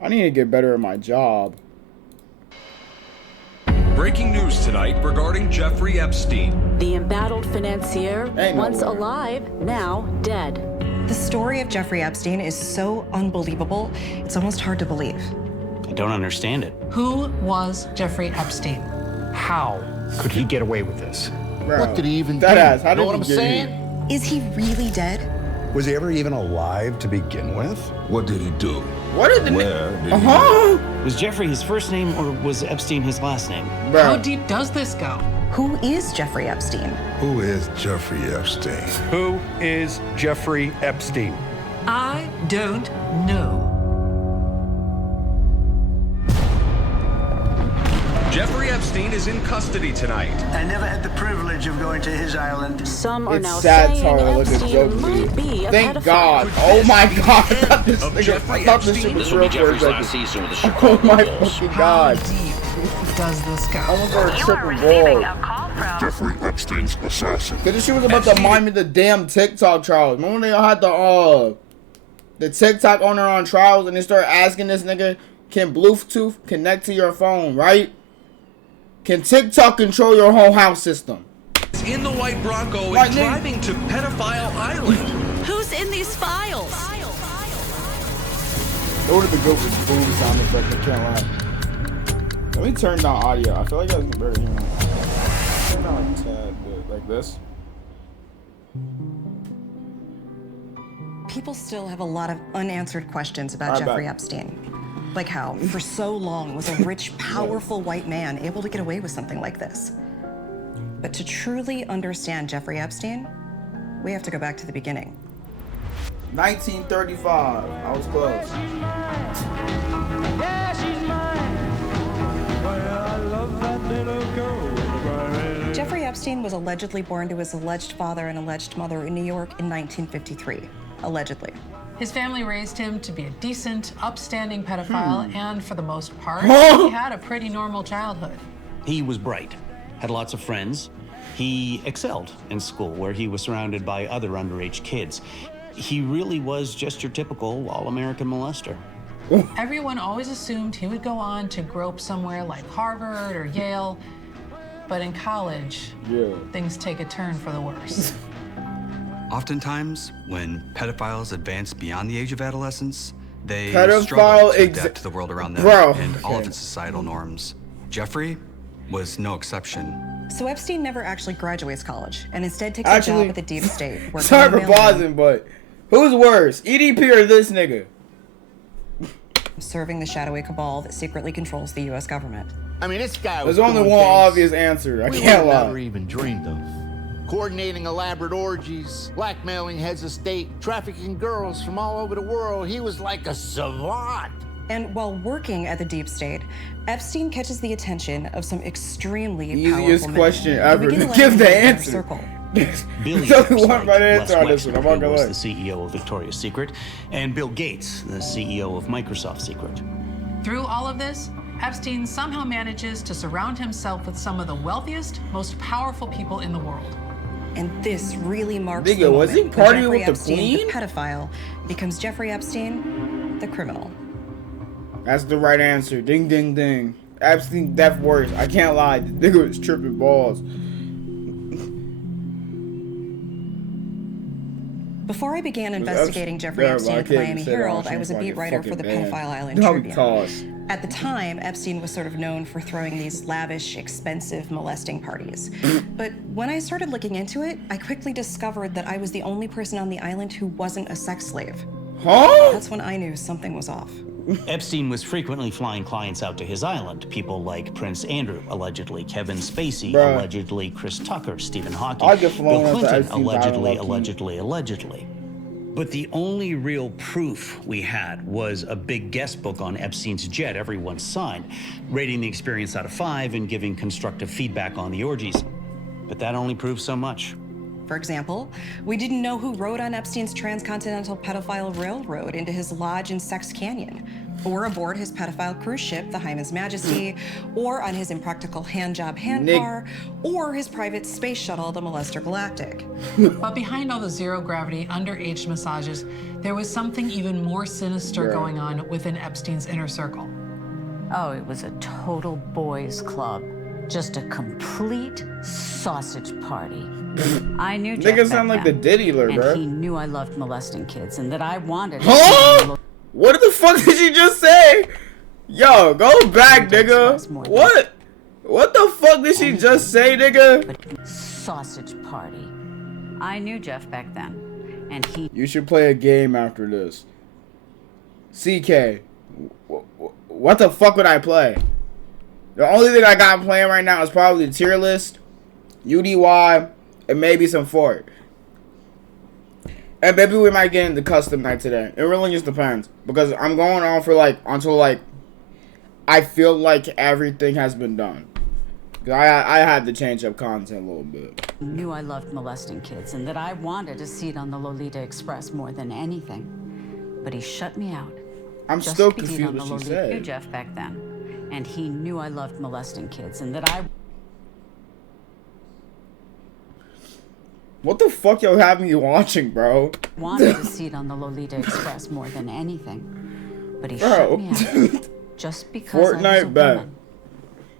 I need to get better at my job. Breaking news tonight regarding Jeffrey Epstein. The embattled financier, once alive, now dead. The story of Jeffrey Epstein is so unbelievable, it's almost hard to believe. I don't understand it. Who was Jeffrey Epstein? How could he get away with this? Bro, what did he even do? How did know what he I'm get saying? here? Is he really dead? Was he ever even alive to begin with? What did he do? What did the Where did he live? Was Jeffrey his first name or was Epstein his last name? Bro. How deep does this go? Who is Jeffrey Epstein? Who is Jeffrey Epstein? Who is Jeffrey Epstein? I don't know. Jeffrey Epstein is in custody tonight. I never had the privilege of going to his island. Some are It's now sad, saying Tara. Look at Epstein Joker. might be a Thank pedophile. God. Oh my God. I thought this shit was real for a second. Oh my fucking God. How deep does this go? I almost started tripping balls. Jeffrey Epstein's assassin. Cause this shit was about to mind me the damn TikTok trials. Remember when they all had the TikTok owner on trials and they started asking this nigga, can Bluetooth connect to your phone, right? Can TikTok control your whole house system? In the white Bronco Like, and driving to Pedophile Island. Who's in these files? Order the goat with boom sound effect. I can't lie. Let me turn down audio. I feel like I can barely hear me. Turn down like a tad bit, like this. People still have a lot of unanswered questions about Jeffrey Epstein. Like how, for so long, was a rich, powerful white man able to get away with something like this? But to truly understand Jeffrey Epstein, we have to go back to the beginning. 1935. I was close. Yeah, she's mine. Well, I love that little girl. Jeffrey Epstein was allegedly born to his alleged father and alleged mother in New York in 1953. Allegedly. His family raised him to be a decent, upstanding pedophile, and for the most part, he had a pretty normal childhood. He was bright, had lots of friends. He excelled in school where he was surrounded by other underage kids. He really was just your typical all-American molester. Everyone always assumed he would go on to grope somewhere like Harvard or Yale, but in college, things take a turn for the worse. Oftentimes, when pedophiles advance beyond the age of adolescence, they struggle to adapt to the world around them and all of its societal norms. Jeffrey was no exception. So Epstein never actually graduates college and instead takes a job at the deep state. Sorry for pausing, but who's worse, EDP or this nigga? Serving the shadowy cabal that secretly controls the U.S. government. I mean, this guy There's was only one obvious answer. I can't lie. Never even dreamed of. Coordinating elaborate orgies, blackmailing heads of state, trafficking girls from all over the world. He was like a savant. And while working at the deep state, Epstein catches the attention of some extremely Easiest powerful question men. ever. Give the answer. Billy There's only one right answer on this one. I'm not who gonna was lie. the CEO of Victoria's Secret, and Bill Gates, the CEO of Microsoft Secret. Through all of this, Epstein somehow manages to surround himself with some of the wealthiest, most powerful people in the world. And this really marks Nigga, the was he moment when partying Jeffrey with the Epstein, queen? the pedophile, becomes Jeffrey Epstein, the criminal. That's the right answer. Ding, ding, ding. Epstein death worse. I can't lie. The nigga was tripping balls. Before I began investigating Jeffrey Epstein at the Miami Herald, I was a beat writer for the Pedophile Island Tribune. At the time, Epstein was sort of known for throwing these lavish, expensive molesting parties. But when I started looking into it, I quickly discovered that I was the only person on the island who wasn't a sex slave. Huh? That's when I knew something was off. Epstein was frequently flying clients out to his island. People like Prince Andrew, allegedly Kevin Spacey, allegedly Chris Tucker, Stephen Hawking, I'll get flown Bill onto Clinton, Epstein's allegedly. But the only real proof we had was a big guest book on Epstein's jet everyone signed, rating the experience out of 5 and giving constructive feedback on the orgies. But that only proves so much. For example, we didn't know who rode on Epstein's transcontinental pedophile railroad into his lodge in Sex Canyon, or aboard his pedophile cruise ship, the Hyman's Majesty, or on his impractical handjob handcar, or his private space shuttle, the Molester Galactic. But behind all the zero-gravity, underage massages, there was something even more sinister going on within Epstein's inner circle. Oh, it was a total boys' club. Just a complete sausage party. I knew Jeff Niggas sound like the Diddy bro. And he knew I loved molesting kids and that I wanted Huh? What the fuck did she just say? Yo, go back, nigga. What? What the fuck did she just say, nigga? Sausage party. I knew Jeff back then, and he... You should play a game after this. CK. What the fuck would I play? The only thing I got playing right now is probably the tier list, UDY, and maybe some Fort. And maybe we might get into custom night today. It really just depends. Because I'm going on for until I feel like everything has been done. I had to change up content a little bit. I knew I loved molesting kids and that I wanted a seat on the Lolita Express more than anything. But he shut me out. I'm still confused what she said. I knew Jeff back then, and he knew I loved molesting kids and that I... What the fuck y'all have me watching, bro? Wanted a seat on the Lolita Express more than anything. But he shut me out. Just because Fortnite I was a bet. woman.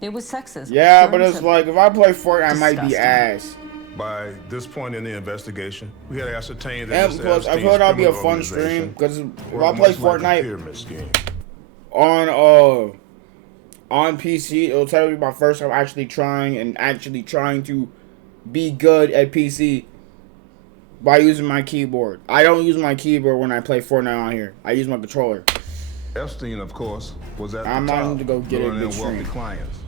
It was sexism. Yeah, but it's like, if I play Fortnite, I might be ass. By this point in the investigation, we had ascertained that And plus, I thought that'd be a fun stream, because if I play Fortnite on PC, it'll tell me my first time actually trying to be good at PC by using my keyboard. I don't use my keyboard when I play Fortnite on here. I use my controller. Epstein, of course, was at I'm the top, not going to go get it in wealthy clients.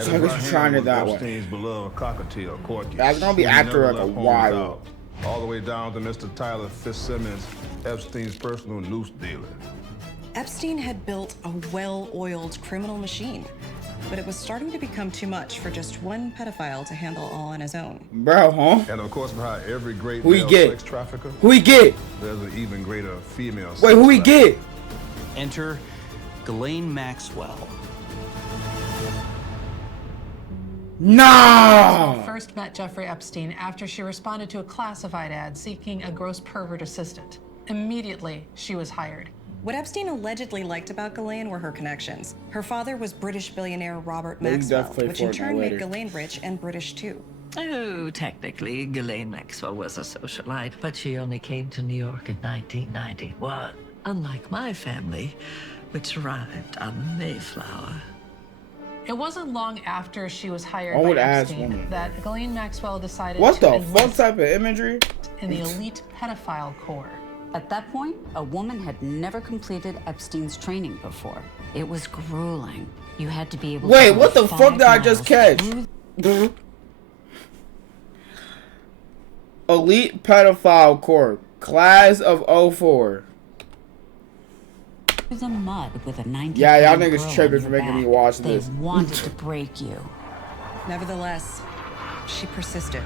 So I'm just trying it that way. Epstein's beloved cockatiel, Corky. That's going to be after like a while. All the way down to Mr. Tyler Fitzsimmons, Epstein's personal noose dealer. Epstein had built a well-oiled criminal machine, but it was starting to become too much for just one pedophile to handle all on his own. Bro, huh? And of course, behind every great who male sex trafficker, who he get? There's an even greater female. Wait, who he get? Enter Ghislaine Maxwell. No! First met Jeffrey Epstein after she responded to a classified ad seeking a gross pervert assistant. Immediately, she was hired. What Epstein allegedly liked about Ghislaine were her connections. Her father was British billionaire Robert Maxwell, which in turn made Ghislaine rich and British too. Oh, technically, Ghislaine Maxwell was a socialite, but she only came to New York in 1991, unlike my family, which arrived on the Mayflower. It wasn't long after she was hired by Epstein that Ghislaine Maxwell decided what to the fuck type of imagery? In the elite pedophile corps. At that point, a woman had never completed Epstein's training before. It was grueling. You had to be able to... Wait, what the fuck did I just catch? Elite pedophile corps, class of 04. The mud with a 90. Yeah, y'all niggas tripping for making me watch this. They wanted to break you. Nevertheless, she persisted.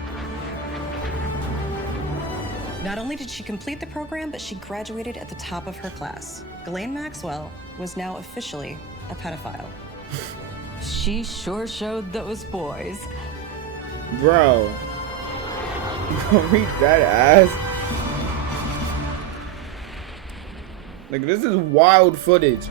Not only did she complete the program, but she graduated at the top of her class. Ghislaine Maxwell was now officially a pedophile. She sure showed those boys. Bro. Read that ass. Like, this is wild footage.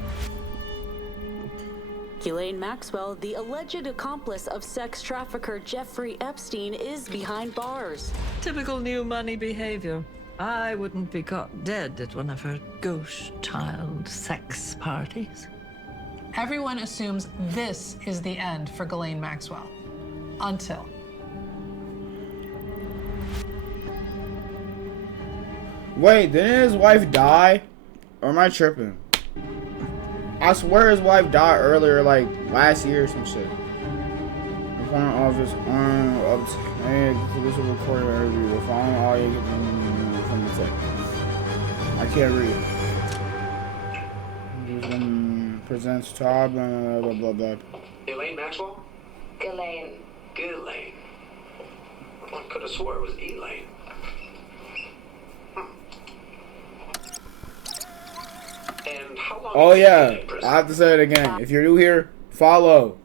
Ghislaine Maxwell, the alleged accomplice of sex trafficker Jeffrey Epstein, is behind bars. Typical new money behavior. I wouldn't be caught dead at one of her ghost child sex parties. Everyone assumes this is the end for Ghislaine Maxwell. Until. Wait, didn't his wife die? Or am I tripping? I swear his wife died earlier, like last year or some shit. The foreign office this is a recording interview. The following audio from the tech. I can't read. This presents Todd, blah blah blah blah. Ghislaine Maxwell? Ghislaine. Ghislaine. One could have swore it was Elaine. Oh yeah, I have to say it again. If you're new here, follow.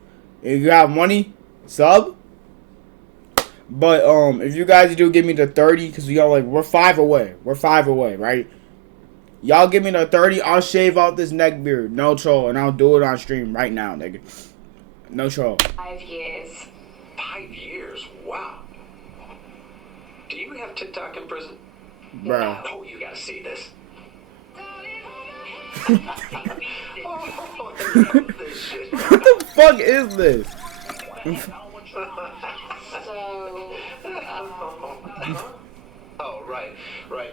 If you have money, sub. But if you guys do give me the 30, because we got like we're 5 away. We're 5 away, right? Y'all give me the 30, I'll shave out this neck beard, no troll, and I'll do it on stream right now, nigga. No troll. 5 years. 5 years? Wow. Do you have TikTok in prison? Bruh. Oh, you gotta see this. What the fuck is this? Oh, right,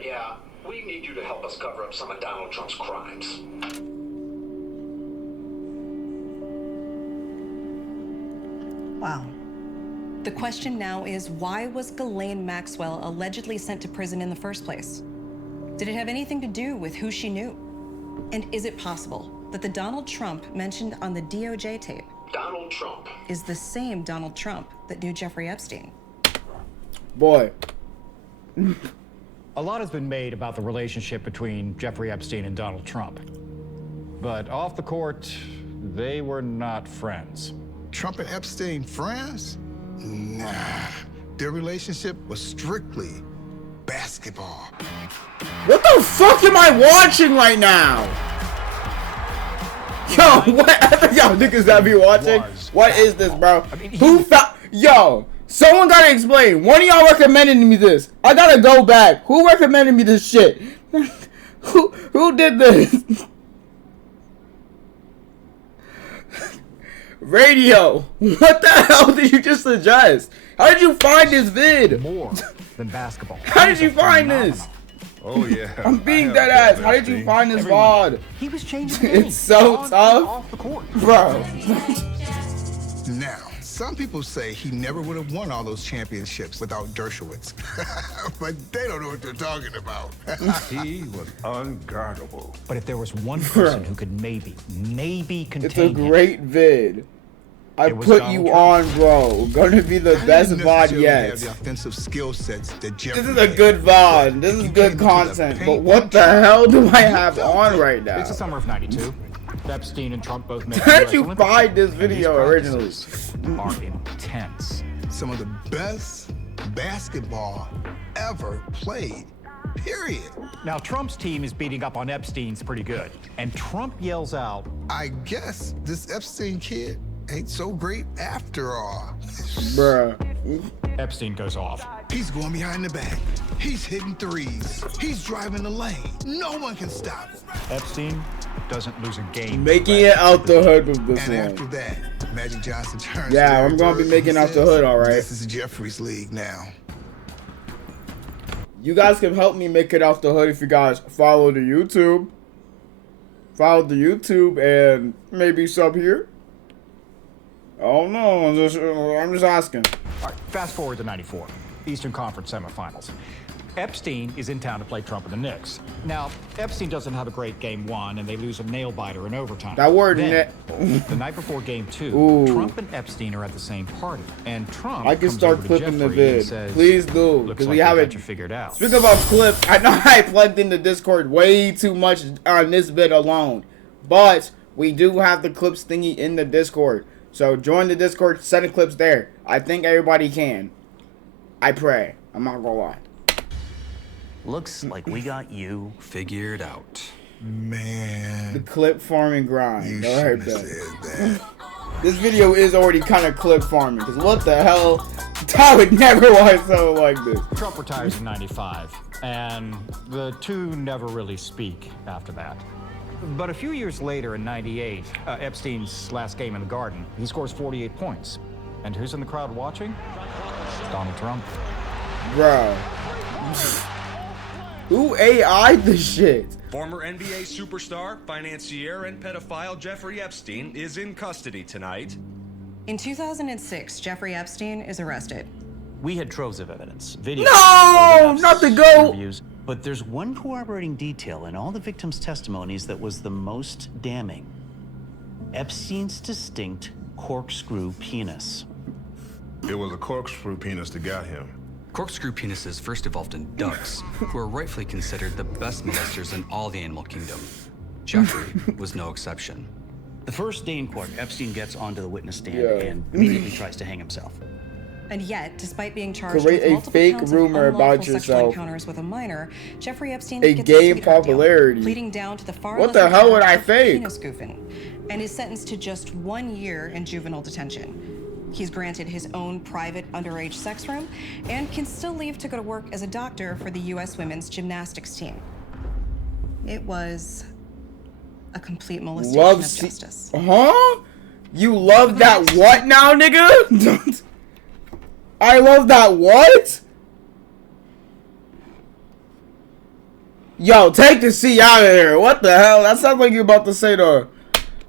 yeah. We need you to help us cover up some of Donald Trump's crimes. Wow. The question now is, why was Ghislaine Maxwell allegedly sent to prison in the first place? Did it have anything to do with who she knew? And is it possible that the Donald Trump mentioned on the DOJ tape Donald Trump is the same Donald Trump that knew Jeffrey Epstein? Boy. A lot has been made about the relationship between Jeffrey Epstein and Donald Trump. But off the court, they were not friends. Trump and Epstein friends? Nah. Their relationship was strictly basketball. What the fuck am I watching right now? Yo, whatever y'all niggas that be watching, what is this, bro? Who found? Yo, someone gotta explain. One of y'all recommended me this. I gotta go back. Who recommended me this shit? Who did this? Radio, what the hell did you just suggest? How did you find this vid? More than basketball. How did you find this? Oh yeah. I'm being dead ass. How did you find this VOD? He was changing the game. It's so tough, bro. Now, some people say he never would have won all those championships without Dershowitz. But they don't know what they're talking about. He was unguardable. But if there was one person who could maybe contain it's a great vid. I put you on, bro. Gonna be the best VOD yet. Have the offensive skill sets that Jeffrey this is a good VOD. This is good content. But what the hell do I have on right now? It's the summer of '92. Epstein and Trump both made. How did you find this video originally? Are intense. Some of the best basketball ever played. Period. Now Trump's team is beating up on Epstein's pretty good, and Trump yells out, "I guess this Epstein kid ain't so great after all." Bruh. Epstein goes off. He's going behind the back. He's hitting threes. He's driving the lane. No one can stop him. Epstein doesn't lose a game. Making it out the hood with this and one. After that, Magic Johnson turns. Yeah, I'm gonna be making out the hood, all right. This is Jeffrey's league now. You guys can help me make it out the hood if you guys follow the YouTube. Follow the YouTube and maybe sub here. Oh no, I'm just asking. All right, fast forward to '94, Eastern Conference semifinals. Epstein is in town to play Trump and the Knicks. Now, Epstein doesn't have a great game one, and they lose a nail-biter in overtime. That word, the night before game two, Trump and Epstein are at the same party, and Trump I can start clipping the vid. Says, please do, because we have it figured out. Speaking about clips, I know I plugged into Discord way too much on this vid alone, but we do have the clips thingy in the Discord. So join the Discord, send the clips there. I think everybody can. I pray. I'm not gonna lie. Looks like we got you figured out. Man. The clip farming grind. You Never heard shouldn't have said that. This video is already kind of clip farming. Because what the hell? I would never watch something like this. Trump retires in '95, and the two never really speak after that. But a few years later, in '98, Epstein's last game in the Garden, he scores 48 points. And who's in the crowd watching? Donald Trump. Bro. Who AI'd the shit? Former NBA superstar, financier, and pedophile Jeffrey Epstein is in custody tonight. In 2006, Jeffrey Epstein is arrested. We had troves of evidence, videos, no, not the goat. Interviews, but there's one corroborating detail in all the victims' testimonies that was the most damning. Epstein's distinct corkscrew penis. It was a corkscrew penis that got him. Corkscrew penises first evolved in ducks, who are rightfully considered the best molesters in all the animal kingdom. Jeffrey was no exception. The first day in court, Epstein gets onto the witness stand and immediately tries to hang himself. And yet, despite being charged Create with a multiple fake counts rumor of about unlawful sexual yourself. encounters with a minor, Jeffrey Epstein A gets game sweetheart deal, popularity. pleading down to the far What lesser the hell would charge I of fake? penis goofing, and is sentenced to just 1 year in juvenile detention. He's granted his own private underage sex room and can still leave to go to work as a doctor for the U.S. women's gymnastics team. It was a complete molestation of justice. Huh? You love that what now, nigga? I love that what? Yo, take the C out of here. What the hell? That sounds like you're about to say the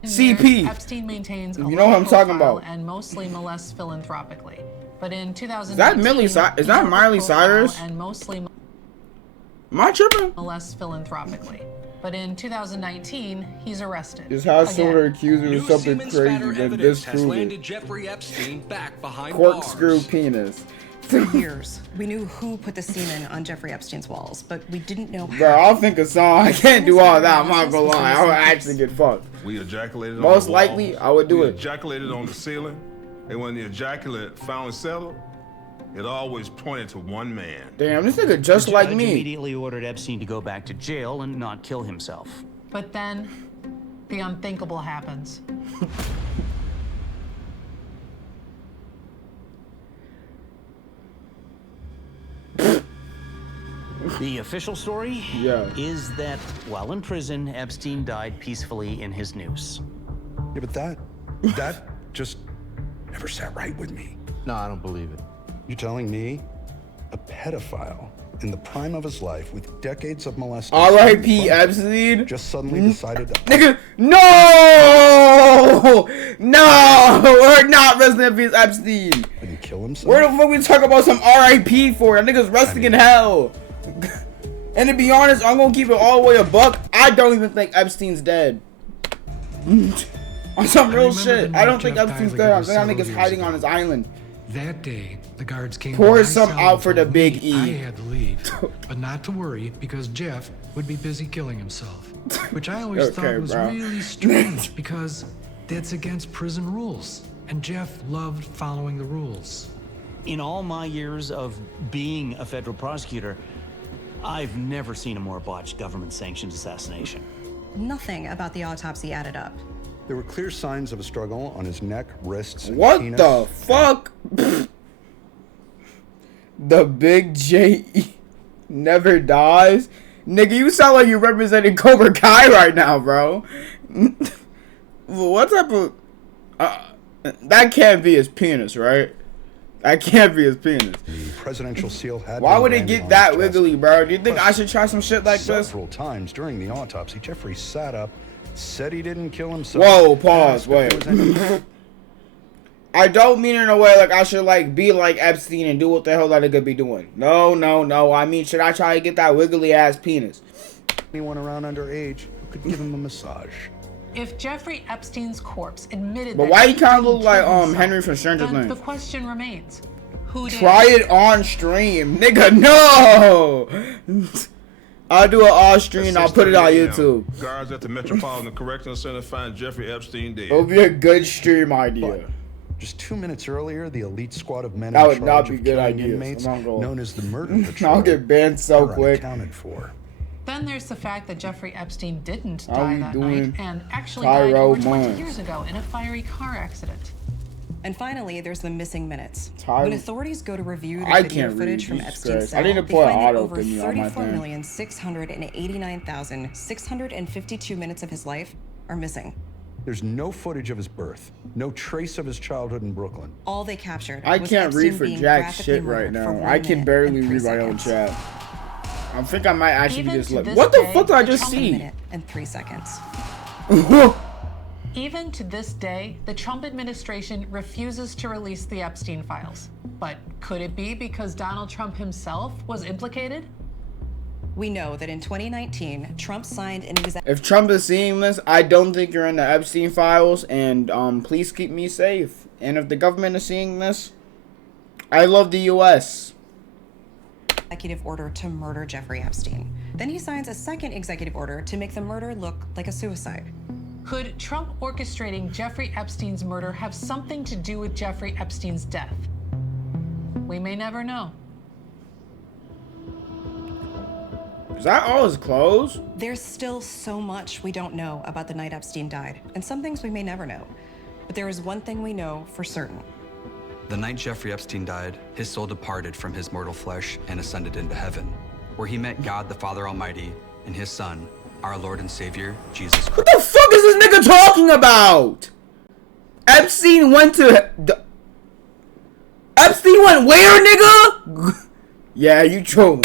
CP. Epstein maintains a You know what I'm talking profile about. and mostly molests philanthropically. But in 2019, Is that Miley is that Miley Cyrus? And mostly Am I tripping? molests philanthropically. But in 2019, he's arrested. This house Again. someone accused me of something crazy than disprove it. Jeffrey Epstein back behind Corkscrew penis. For years, we knew who put the semen on Jeffrey Epstein's walls, but we didn't know how. Bro, I'll think a song. I can't do all that. I'm not gonna lie. I would actually get fucked. We ejaculated on Most the likely, walls. I would do We it. ejaculated on the ceiling, and when the ejaculate finally settled, it always pointed to one man. Damn, this nigga just The like judge me. immediately ordered Epstein to go back to jail and not kill himself. But then, the unthinkable happens. The official story is that while in prison, Epstein died peacefully in his noose. Yeah, but that just never sat right with me. No, I don't believe it. You're telling me a pedophile in the prime of his life with decades of molestation, R.I.P. Epstein, just suddenly decided to... Nigga, no! No! We're not resting in peace, Epstein. Did he kill himself? Where the fuck we talk about some R.I.P. for? That nigga's resting in hell. And to be honest, I'm gonna keep it all the way a buck. I don't even think Epstein's dead. On some real shit. I don't think Epstein's dead. I think that nigga's hiding on his island. That day, the guards came. Pour some out for the big E. I had to leave, but not to worry because Jeff would be busy killing himself, which I always thought was really strange because that's against prison rules, and Jeff loved following the rules. In all my years of being a federal prosecutor, I've never seen a more botched government-sanctioned assassination. Nothing about the autopsy added up. There were clear signs of a struggle on his neck, wrists, and What penis. the fuck? The big J never dies? Nigga, you sound like you're representing Cobra Kai right now, bro. What type of... that can't be his penis, right? That can't be his penis. The presidential seal had Why been would it branded get on that his wiggly, chest. bro? Do you think I should try some shit like this? Several times during the autopsy, Jeffrey sat up, said he didn't kill himself. Whoa, pause, asked if there was wait. I don't mean in a way like I should like be like Epstein and do what the hell that nigga be doing. No. I mean, should I try to get that wiggly ass penis? Anyone around underage who could give him a massage. If Jeffrey Epstein's corpse admitted But that why he kind of didn't look like kill himself, Henry from Stranger then Things? the question remains: who did? Try it on stream, nigga. No. I'll do it on stream. I'll put it on YouTube. Guards at the Metropolitan Correctional Center find Jeffrey Epstein dead. It'll be a good stream idea. Just 2 minutes earlier, the elite squad of men That in would not charge be of good killing ideas. inmates, I'm not gonna- known as the Murder Patrol, I'll get banned so are quick. unaccounted for. Then there's the fact that Jeffrey Epstein didn't How die we that doing? night and actually died Tyro over 20 Munch. years ago in a fiery car accident. And finally, there's the missing minutes. Tyro- When authorities go to review the I video can't footage read, from Jesus Epstein's Christ. I cell, need to they put find that auto over thingy on my thing. 34,689,652 minutes of his life are missing. There's no footage of his birth, no trace of his childhood in Brooklyn. All they captured I was can't read Epstein for being jack graphically shit right murdered for now. 1 I can minute barely and 3 read my own seconds. chat. I think I might actually Even just to look. this What the day, fuck did I just 1 see? minute and 3 seconds. Even to this day, the Trump administration refuses to release the Epstein files. But could it be because Donald Trump himself was implicated? We know that in 2019, Trump signed an If Trump is seeing this, I don't think you're in the Epstein files, and please keep me safe. And if the government is seeing this, I love the U.S. executive order to murder Jeffrey Epstein. Then he signs a second executive order to make the murder look like a suicide. Could Trump orchestrating Jeffrey Epstein's murder have something to do with Jeffrey Epstein's death? We may never know. Is that all his clothes? There's still so much we don't know about the night Epstein died, and some things we may never know. But there is one thing we know for certain. The night Jeffrey Epstein died, his soul departed from his mortal flesh and ascended into heaven, where he met God the Father Almighty and his Son, our Lord and Savior, Jesus Christ. What the fuck is this nigga talking about? Epstein went to... Epstein went where, nigga? Yeah, you trolling.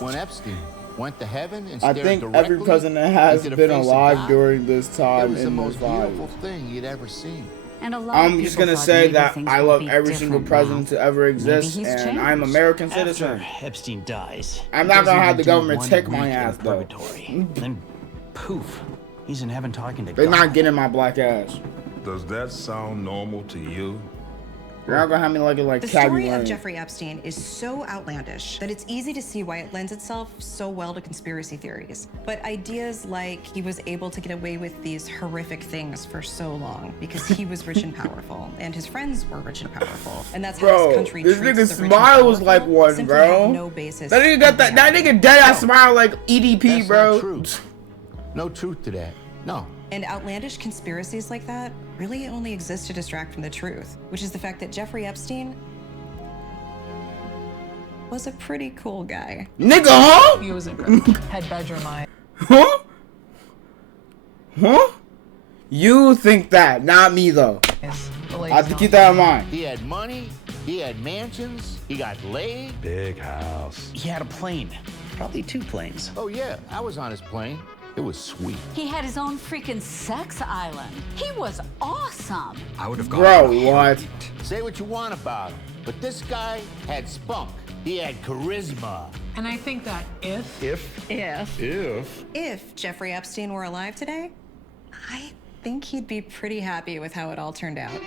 When Epstein went to heaven and I think every president has been alive during this time. It was the most beautiful thing you'd ever seen. And a lot I'm just gonna say that I love every single president to ever exist, and I'm an American citizen. After Epstein dies, I'm not gonna have the government take my ass though. Then, poof, he's in heaven talking to God. They're not getting my black ass. Does that sound normal to you? You're not gonna have me like the story of Jeffrey Epstein is so outlandish that it's easy to see why it lends itself so well to conspiracy theories. But ideas like he was able to get away with these horrific things for so long because he was rich and powerful, and his friends were rich and powerful, and that's how this country treats the rich and powerful. This nigga smile was like one, bro. No basis. That nigga got that nigga dead ass smile like EDP, bro. No truth to that. No. And outlandish conspiracies like that really only exist to distract from the truth, which is the fact that Jeffrey Epstein was a pretty cool guy. Nigga, huh? He was incredible. Had bedroom eyes. Huh? Huh? You think that, not me though. I have to keep that in mind. He had money, he had mansions, he got laid. Big house. He had a plane. Probably 2 planes. Oh yeah, I was on his plane. It was sweet. He had his own freaking sex island. He was awesome. I would have gone. Bro, what? Say what you want about him, but this guy had spunk. He had charisma. And I think that if Jeffrey Epstein were alive today, I think he'd be pretty happy with how it all turned out.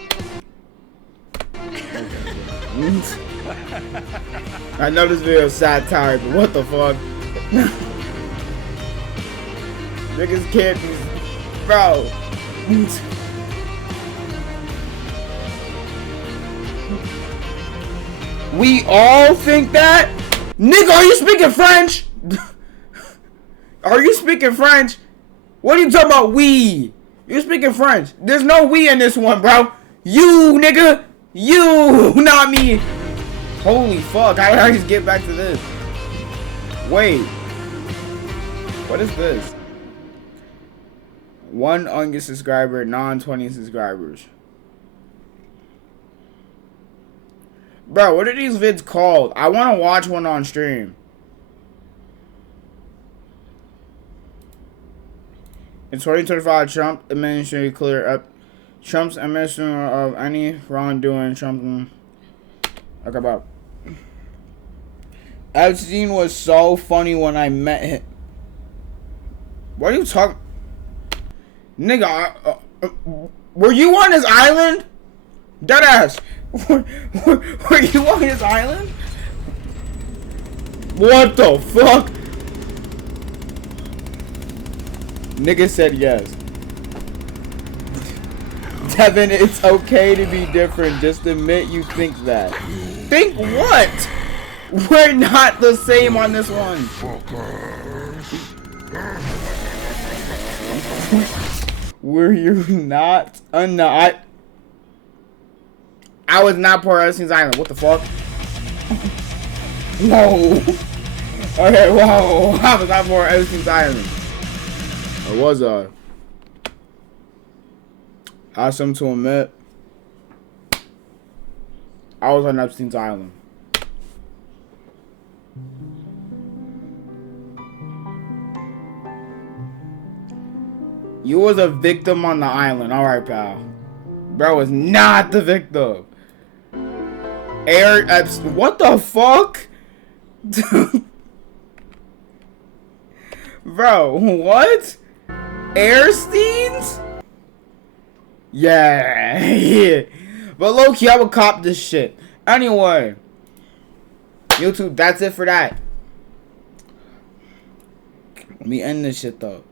I know this video is satire, but what the fuck? Niggas can't be... Bro. We all think that? Nigga, are you speaking French? Are you speaking French? What are you talking about, we? You speaking French. There's no we in this one, bro. You, nigga. You, not me. Holy fuck. How did I just get back to this? Wait. What is this? 1 unsubscriber, non-20 subscribers. Bro, what are these vids called? I want to watch one on stream. In 2025, Trump administration clear up Trump's admission of any wrongdoing. Trump. Okay, about. Epstein was so funny when I met him. What are you talking? Nigga, were you on his island? Deadass. Were you on his island? What the fuck? Nigga said yes. Devin, it's okay to be different. Just admit you think that. Think what? We're not the same on this one. Were you not? No, I was not part of Epstein's Island. What the fuck? Whoa. Okay, whoa. I was not part of Epstein's Island. Or was I? I have something to admit. I was on Epstein's Island. You was a victim on the island. Alright, pal. Bro was not the victim. Epstein. What the fuck? Bro, what? Epstein's? Yeah. But low-key, I would cop this shit. Anyway. YouTube, that's it for that. Let me end this shit though.